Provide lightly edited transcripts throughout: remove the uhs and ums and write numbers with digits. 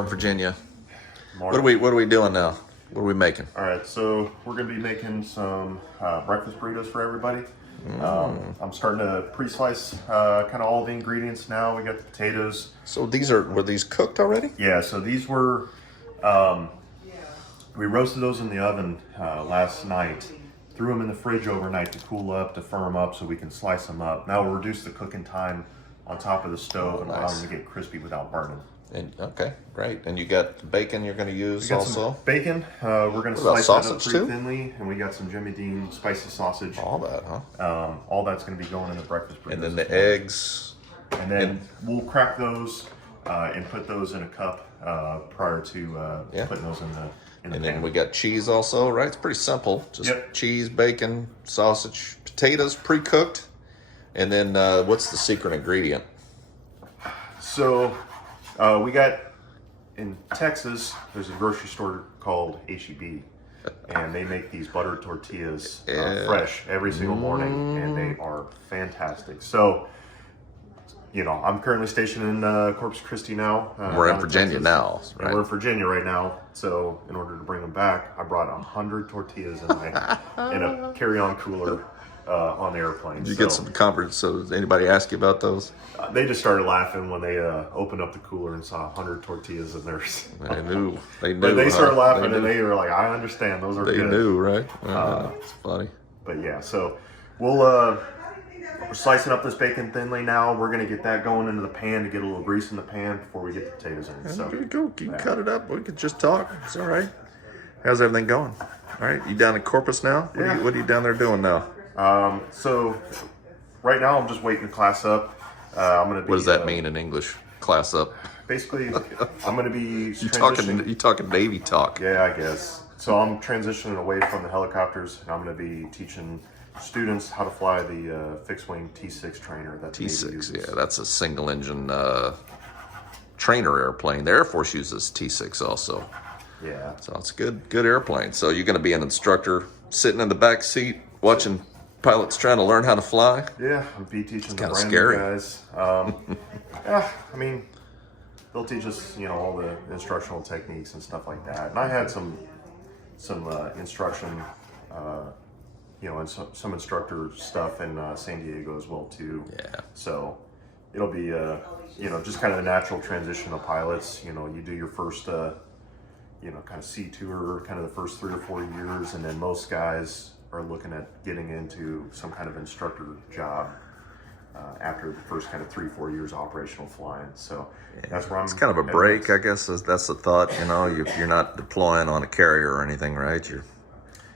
we're in Virginia. Morning. What are we doing now? What are we making? All right, so we're gonna be making some breakfast burritos for everybody. I'm starting to pre-slice kind of all the ingredients now. We got the potatoes. So were these cooked already? Yeah, so these were, we roasted those in the oven last night. Threw them in the fridge overnight to cool up, to firm up so we can slice them up. Now we'll reduce the cooking time on top of the stove and allow them to get crispy without burning. And okay, great. And you got the bacon you're going to use we got also? Some bacon. We're going to slice that up pretty too? thinly, and we got some Jimmy Dean spicy sausage. All that, huh? All that's going to be going in the breakfast burritos. And then the eggs. And then we'll crack those and put those in a cup prior to putting those in the and pan. then we got cheese also, right? It's pretty simple. Just cheese, bacon, sausage, potatoes pre-cooked. And then what's the secret ingredient? So we got, in Texas, there's a grocery store called H-E-B. And they make these buttered tortillas fresh every single morning. And they are fantastic. So, you know, I'm currently stationed in Corpus Christi now. We're in Virginia now, right? And we're in Virginia right now. So in order to bring them back, I brought 100 tortillas in a carry-on cooler on the airplane. Did you get some conference? So did anybody ask you about those? They just started laughing when they opened up the cooler and saw 100 tortillas in there. They knew. But they started laughing and they were like, I understand. Those are good. They knew, right? It's funny. But yeah, so we're slicing up this bacon thinly now. We're going to get that going into the pan to get a little grease in the pan before we get the potatoes in. So there you go. You can cut it up. We can just talk. It's all right. How's everything going? All right. You down in Corpus now? What are you down there doing now? So right now I'm just waiting to class up. I'm going to be, what does that mean in English? Class up? Basically, I'm going to be you talking Navy talk. Yeah, I guess. So I'm transitioning away from the helicopters, and I'm going to be teaching students how to fly the fixed-wing T6 trainer. That T6, yeah, that's a single-engine trainer airplane. The Air Force uses T6 also. Yeah. So it's a good airplane. So you're going to be an instructor sitting in the back seat watching pilots trying to learn how to fly? Yeah, I'll be teaching the brand scary. new guys. Yeah, I mean, they'll teach us, you know, all the instructional techniques and stuff like that. And I had some instruction, you know, and some instructor stuff in San Diego as well too. Yeah. So it'll be, you know, just kind of a natural transition of pilots. You know, you do your first, you know, kind of sea tour, kind of the first 3 or 4 years, and then most guys are looking at getting into some kind of instructor job after the first kind of 3-4 years of operational flying. So that's where I'm. It's kind of a break, I guess. That's the thought. You know, you're not deploying on a carrier or anything, right?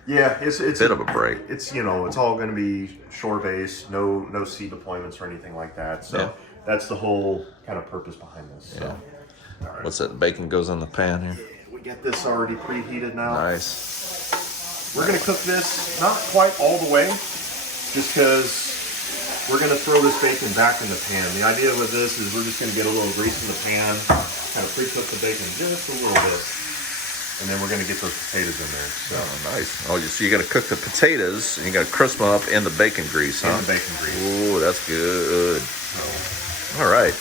It's a bit of a break. It's, you know, it's all going to be shore based, no sea deployments or anything like that. So that's the whole kind of purpose behind this. So, all right. What's that? Bacon goes in the pan here. We get this already preheated now. Nice. We're going to cook this not quite all the way, just because we're going to throw this bacon back in the pan. The idea with this is we're just going to get a little grease in the pan, kind of pre-cook the bacon just a little bit, and then we're going to get those potatoes in there. So nice. Oh, so you got to cook the potatoes, and you got to crisp them up in the bacon grease, huh? In the bacon grease. Ooh, that's good. All right.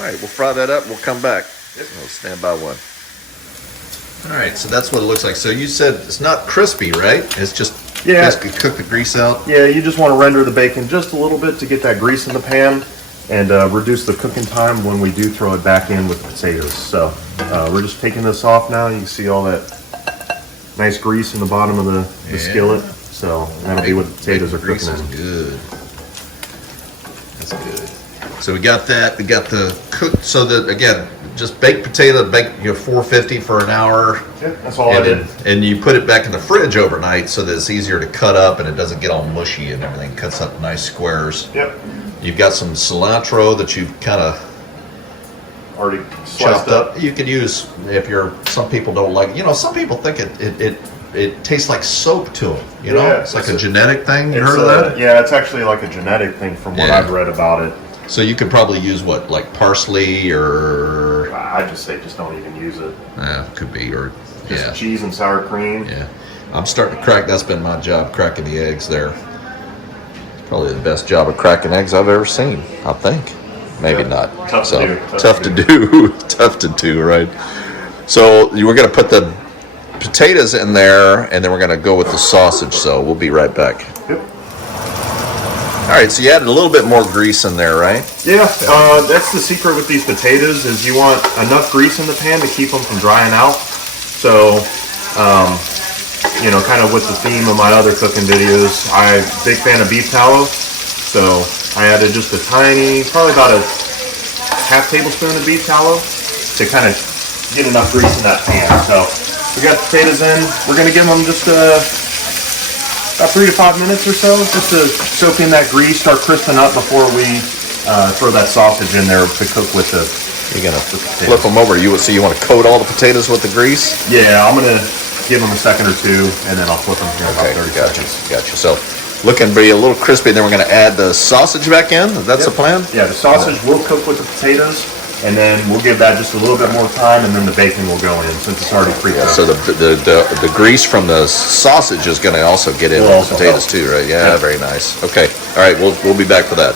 All right, we'll fry that up. We'll come back. Yep. We'll stand by one. All right, so that's what it looks like. So you said it's not crispy, right? It's just basically cook the grease out. Yeah, you just want to render the bacon just a little bit to get that grease in the pan and reduce the cooking time when we do throw it back in with the potatoes. So we're just taking this off now. You can see all that nice grease in the bottom of the skillet. So that'll be what the potatoes are cooking in. Good. That's good. So we got that. We got the cooked. So that again, just baked potato, 450 for an hour. Yeah, that's all I did. And you put it back in the fridge overnight so that it's easier to cut up and it doesn't get all mushy and everything. Cuts up nice squares. Yep. You've got some cilantro that you've kind of already chopped up. You could use some people don't like. You know, some people think it tastes like soap to them. You know, it's like a genetic thing. You heard of that? Yeah, it's actually like a genetic thing from what I've read about it. So you could probably use what, like parsley or? I just say just don't even use it. Yeah, could be, or just cheese and sour cream. Yeah, I'm starting to crack. That's been my job, cracking the eggs there. Probably the best job of cracking eggs I've ever seen, I think. maybe Yeah. not. Tough to do. Tough to do. Tough to do, right? So we're going to put the potatoes in there, and then we're going to go with the sausage. So we'll be right back. Yep. All right, so you added a little bit more grease in there, right? Yeah, that's the secret with these potatoes is you want enough grease in the pan to keep them from drying out. So, you know, kind of with the theme of my other cooking videos, I'm a big fan of beef tallow. So I added just a tiny, probably about a half tablespoon of beef tallow to kind of get enough grease in that pan. So we got the potatoes in. We're going to give them just about 3 to 5 minutes or so, just to soak in that grease, start crisping up before we throw that sausage in there to cook with the. You're gonna flip them over. So you want to coat all the potatoes with the grease? Yeah, I'm gonna give them a second or two, and then I'll flip them here in about 30 seconds. Gotcha. So looking to be a little crispy. Then we're gonna add the sausage back in. That's the plan. Yeah, the sausage will cook with the potatoes, and then we'll give that just a little bit more time, and then the bacon will go in since it's already pre-cooked. So the grease from the sausage is going to also get in with the potatoes too, right? Yeah, very nice. Okay, all right, we'll be back for that.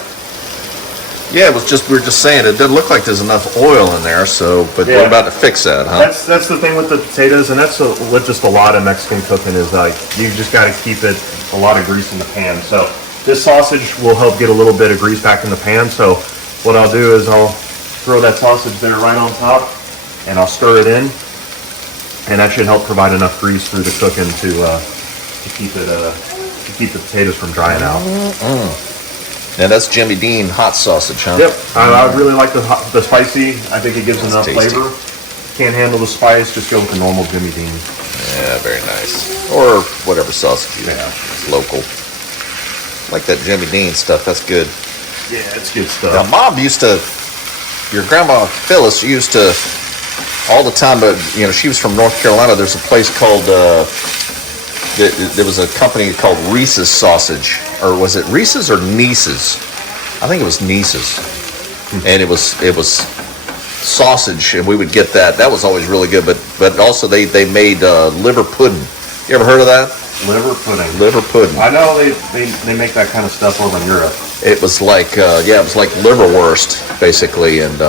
Yeah, we were just saying it doesn't look like there's enough oil in there, but we're about to fix that, huh? That's the thing with the potatoes, and that's with just a lot of Mexican cooking is like you just got to keep it a lot of grease in the pan. So this sausage will help get a little bit of grease back in the pan. So what I'll do is I'll throw that sausage there right on top, and I'll stir it in, and that should help provide enough grease through the cooking to keep the potatoes from drying out. Now that's Jimmy Dean hot sausage, huh? Yep, I really like the spicy. I think it gives enough tasty. flavor. Can't handle the spice, just go with the normal Jimmy Dean. Yeah, very nice. Or whatever sausage you have. It's local. Like that Jimmy Dean stuff. That's good. Yeah, it's good stuff. Now, Mom your grandma Phyllis used to all the time, but she was from North Carolina. There's a place called there was a company called Reese's Sausage, or was it Reese's or Niece's? I think it was Niece's, and it was sausage, and we would get that. That was always really good. But also they made liver pudding. You ever heard of that? Liver pudding. Liver pudding. I know they make that kind of stuff over in Europe. It was like it was like liverwurst basically, and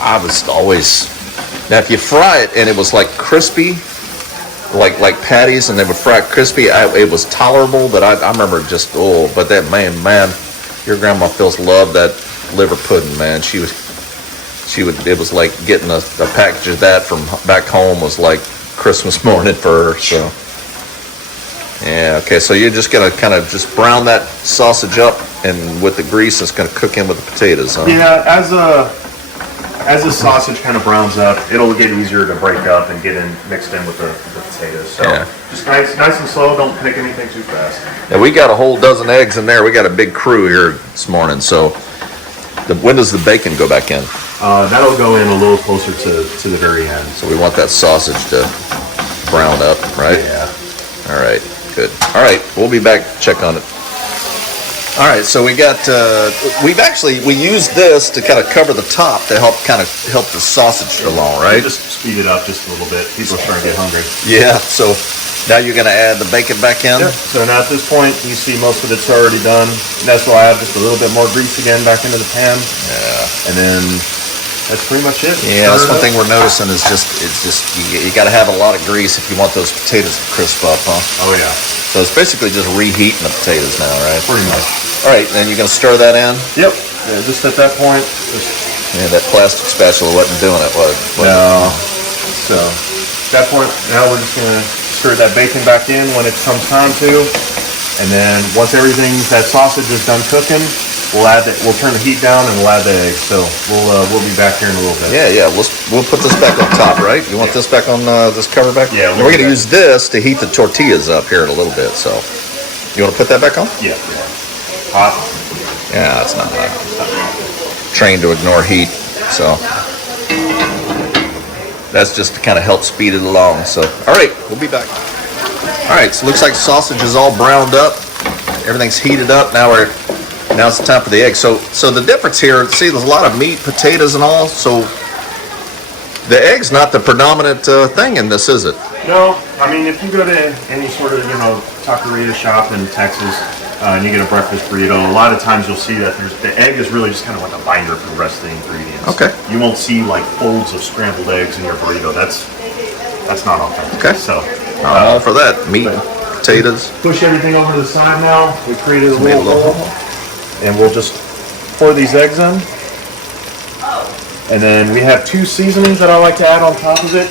I was always now if you fry it and it was like crispy, like patties, and they would fry it crispy. It was tolerable, but I remember just but that man, your grandma Phyllis loved that liver pudding, man. She would. It was like getting a package of that from back home was like Christmas morning for her. So. Yeah, okay, so you're just going to kind of just brown that sausage up, and with the grease, it's going to cook in with the potatoes, huh? Yeah, as the sausage kind of browns up, it'll get easier to break up and get mixed in with the potatoes. So just nice and slow, don't pick anything too fast. Now, we got a whole dozen eggs in there. We got a big crew here this morning, so when does the bacon go back in? That'll go in a little closer to the very end. So we want that sausage to brown up, right? Yeah. All right. Good. All right, we'll be back to check on it. All right, so we got we used this to kind of cover the top to help the sausage along, right? Just speed it up just a little bit. People are starting to get hungry. Yeah. So now you're going to add the bacon back in. Yep. So now at this point, you see most of it's already done. That's why I add just a little bit more grease again back into the pan. Yeah. And then that's pretty much it. Yeah, that's one thing we're noticing is you got to have a lot of grease if you want those potatoes to crisp up, huh? Oh yeah. So it's basically just reheating the potatoes now, right? Pretty much. All right, then you're gonna stir that in. Yep. Yeah, just at that point. Yeah, that plastic spatula wasn't doing it, was it? No. So at that point, now we're just gonna stir that bacon back in when it comes time to, and then once that sausage is done cooking. We'll turn the heat down and we'll add the eggs. So we'll be back here in a little bit. Yeah. We'll put this back on top, right? You want this back on this cover back? Yeah. We're gonna use this to heat the tortillas up here in a little bit. So you want to put that back on? Yeah. Hot. Yeah, that's not hot. Trained to ignore heat, so that's just to kind of help speed it along. So all right, we'll be back. All right, so it looks like sausage is all browned up. Everything's heated up. Now it's time for the egg. So the difference here, see, there's a lot of meat, potatoes, and all. So the egg's not the predominant thing in this, is it? No, I mean if you go to any sort of taqueria shop in Texas, and you get a breakfast burrito, a lot of times you'll see that the egg is really just kind of like a binder for the rest of the ingredients. Okay. You won't see like folds of scrambled eggs in your burrito. That's not authentic. Okay. So I'm all for that. Meat, potatoes. push everything over to the side now. We created a little hole, and we'll just pour these eggs in. And then we have 2 seasonings that I like to add on top of it.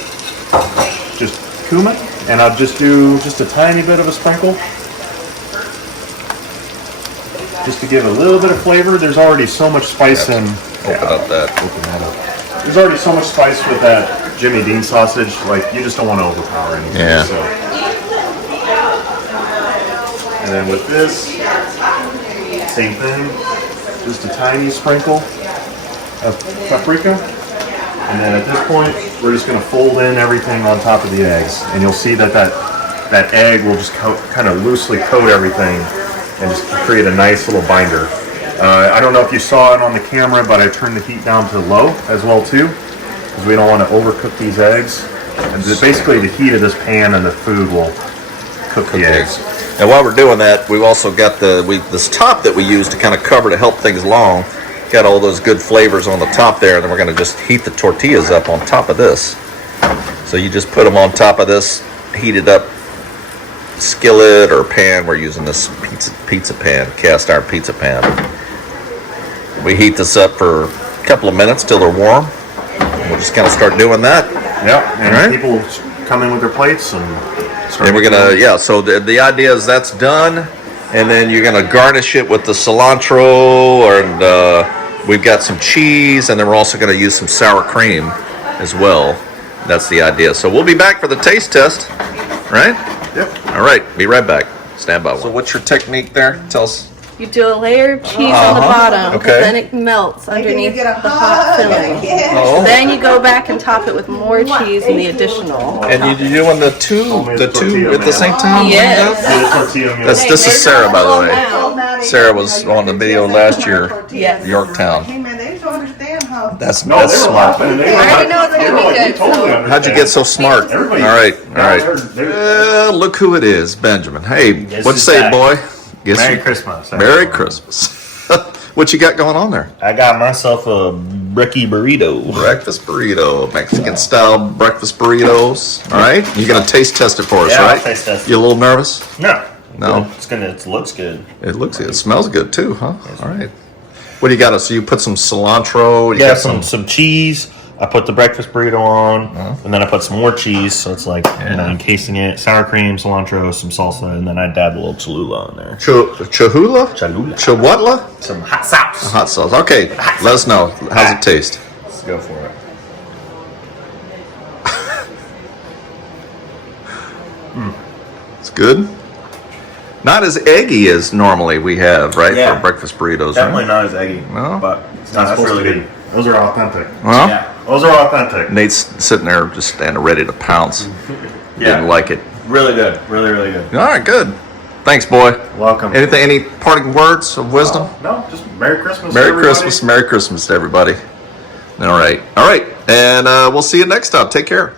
Just cumin, and I'll just do just a tiny bit of a sprinkle. Just to give a little bit of flavor. There's already so much spice in. Open up that. There's already so much spice with that Jimmy Dean sausage. Like, you just don't want to overpower anything. Yeah. So. And then with this, same thing. Just a tiny sprinkle of paprika. And then at this point, we're just going to fold in everything on top of the eggs. And you'll see that that egg will just kind of loosely coat everything and just create a nice little binder. I don't know if you saw it on the camera, but I turned the heat down to low as well too, because we don't want to overcook these eggs. And basically the heat of this pan and the food will cook the eggs. And while we're doing that, we've also got this top that we use to kind of cover to help things along. Got all those good flavors on the top there, and then we're going to just heat the tortillas up on top of this. So you just put them on top of this heated up skillet or pan. We're using this pizza pan, cast iron pizza pan. We heat this up for a couple of minutes till they're warm. We'll just kind of start doing that. Yep, and right. People come in with their plates and start. And we're gonna, so the idea is that's done, and then you're gonna garnish it with the cilantro, and we've got some cheese, and then we're also gonna use some sour cream as well. That's the idea. So we'll be back for the taste test, right? Yep. All right, be right back. Stand by. So what's your technique there? Tell us. You do a layer of cheese on the bottom, Okay. then it melts underneath get a the hot hug. filling. Oh. Then you go back and top it with more cheese and the additional. And you're doing the two at the same time? Yes. Yeah, the tortilla meal. This is Sarah, by the way. Sarah was on the video last year, Yes. Yorktown. Hey man, they don't understand how. That's No, they were smart. laughing. I already know it's gonna be good, so- How'd you get so smart? All Everybody- right, all right. They're- Look who it is, Benjamin. Hey, Guess what'd you who's say, back? boy? Guess Merry you- Christmas. Merry Christmas. What you got going on there? I got myself a bricky burrito. Breakfast burrito, Mexican style breakfast burritos. All right, you're gonna taste test it for us, Yeah, I'll right? taste test it. You a little nervous? No. No. It looks good. It smells good too, huh? All right. What do you got? So you put some cilantro. You Yeah, got some cheese. I put the breakfast burrito on, and then I put some more cheese, so it's like encasing it. Sour cream, cilantro, some salsa, and then I dab a little Cholula on there. Cholula? Cholula. Chawatla? Some hot sauce. Hot sauce. Okay, let us know. How's it taste? Let's go for it. It's good. Not as eggy as normally we have, right? Yeah. For breakfast burritos, Definitely right? not as eggy, No? but That's that's really good. Those are authentic. Well, Yeah. Those are authentic. Nate's sitting there just standing ready to pounce. Yeah. Didn't like it. Really good. Really, really good. All right, good. Thanks, boy. Welcome. Any parting words of wisdom? No, just Merry Christmas. Merry everybody. Christmas. Merry Christmas to everybody. All right. And we'll see you next time. Take care.